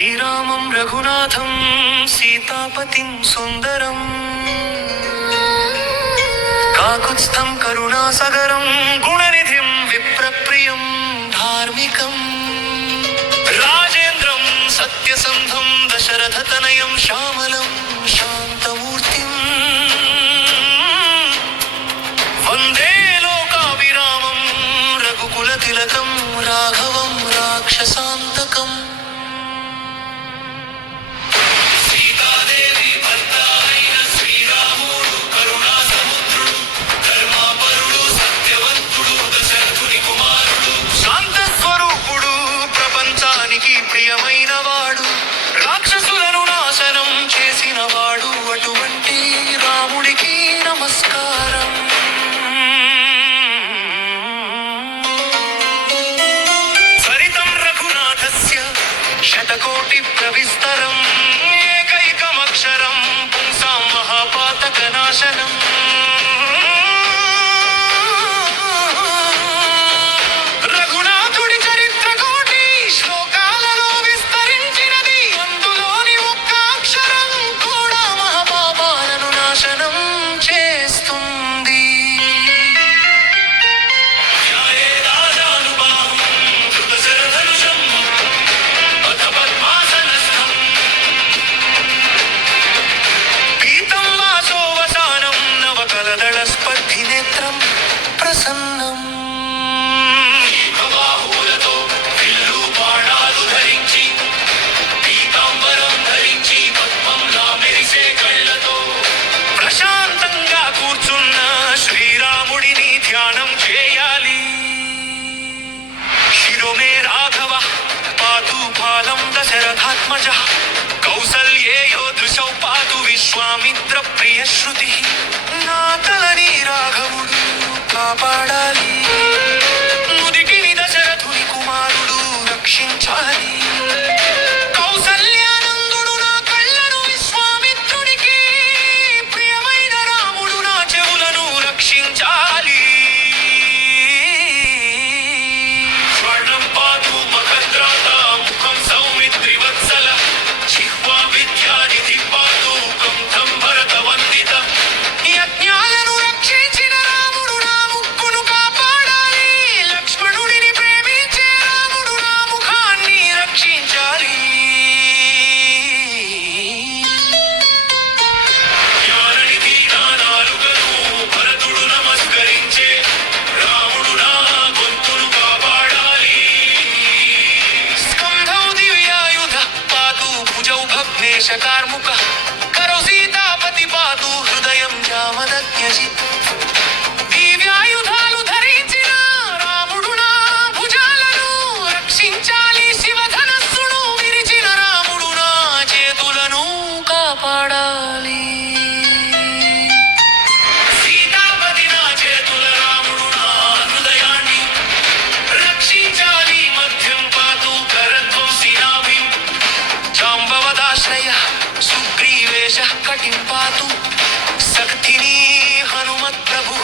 శ్రీరామం రఘునాథం సీతాపతిం సుందరం కాకుత్స్థం కరుణాసగరం గుణనిధిం విప్రప్రియం ధార్మికం రాజేంద్రం సత్యసంధం దశరథతనయం శ్యామలం శాంతమూర్తిం వందే లోకాభిరామం రఘుకులతిలకం రాఘవం రాక్షసాంతకం. ప్రియమైన వాడు రాక్షసులను నాశనం చేసిన వాడు అటువంటి రాముడికి నమస్కారం. సరితం రఘునాథస్య శతకోటి ప్రవిస్తరం ఏకైకమక్షరం పుంసాం మహాపాతక నాశనం. ప్రసన్నం బాహువులతో విల్లు బాణాలు ధరించి పీతాంబరం ధరించి పద్మంలా మెరిసే కళ్ళతో ప్రశాంతంగా కూర్చున్న శ్రీరాముడిని ధ్యానం చేయాలి. శిరోమే రాఘవ పాతు బాలం దశరథాత్మజ కౌసల్యేయో దృశౌ పాతు విశ్వామిత్ర ప్రియ శృతి. నా తలని రాఘవుడు కాపాడాలి, ముదిటిని దశరథుని కుమారుడు రక్షించాలి. కౌసల్యానందుడు నా కళ్ళను విశ్వామిత్రునికి ప్రియమైన రాముడు నా చెవులను రక్షించాలి. స్వర్ణం పాతు మఖద్రాత ముఖం సౌమిత్రివత్సల జిహ్వా విద్యానిధి పాతు కంఠం భరత వందిత. యజ్ఞాలను రక్షించిన రాముడు నా ముక్కును కాపాడాలి, లక్ష్మణుడిని ప్రేమించే రాముడు నా ముఖాన్ని రక్షించాలి. జ్ఞాననిధి నా నాలుకను భరతుడు నమస్కరించే రాముడు నా గొంతును కాపాడాలి. స్కంధౌ దివ్యాయుధ పాతు భుజౌ భగ్నేశ కార్ముక కరౌ సీతాపతి పాతు హృదయం జామదగ్న్యజిత్. దివ్యాయుధాలు ధరించిన రాముడు నా భుజాలను రక్షించాలి, శివధనస్సును విరిచిన రాముడు నా చేతులను కాపాడాలి. సీతాపతి నా చేతుల రాముడు నా హృదయాన్ని రక్షించాలి. మధ్యం పాతు కరధ్వంసి నాభిం జాంబవదాశ్రయ సుగ్రీవేశ కటిం పాతు శక్తిని హనుమత్ ప్రభు.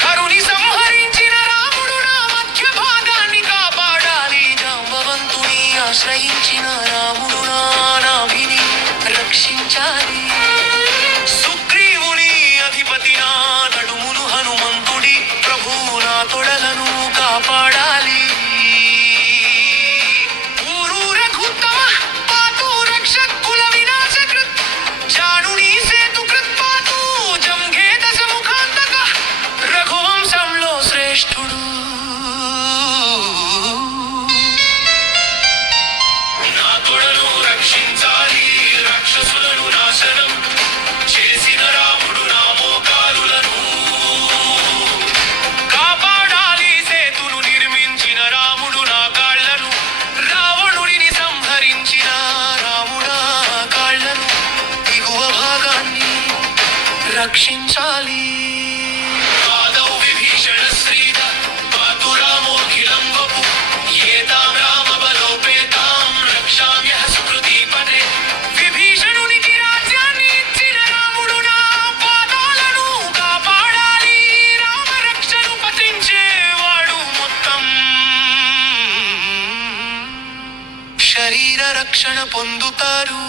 కరుని సంహరించిన రాముడు నా మధ్య భాగాన్ని కాపాడాలి, జాంబవంతుని ఆశ్రయించిన రాముడు నా నాభిని రక్షించాలి. సుగ్రీవుని అధిపతి నా నడుమును హనుమంతుడి ప్రభు నా తొడలను కాపాడాలి. ఊరు రఘుత్తమ పాతు రక్షక్ కుల వినాశకృత్ జానుని సేతుకృత్ పాతు జంఘే దశముఖాంతక. రఘువంశంలో శ్రేష్ఠుడు నా తొడను రక్షించాలి, రాక్షసులను నాశనం చేసిన రాముడు నా మోకాలులను కాపాడాలి. సేతులు నిర్మించిన రాముడు నా కాళ్లను, రావణుడిని సంహరించిన రాముడా కాళ్లను దిగువ భాగాన్ని రక్షించాలి. పాదౌ విభీషణ శ్రీద పాతు రామోఖిలం వపు ఏతాం రామబలోపేతాం రక్షామ్యః సుకృతిపదే. విభీషణునికి రాజ్యాన్ని ఇచ్చిన రాముడు నా పాదాలను కాపాడాలి, రామరక్షను పఠించేవాడు మొత్తం. శరీర రక్షణ పొందుతారు.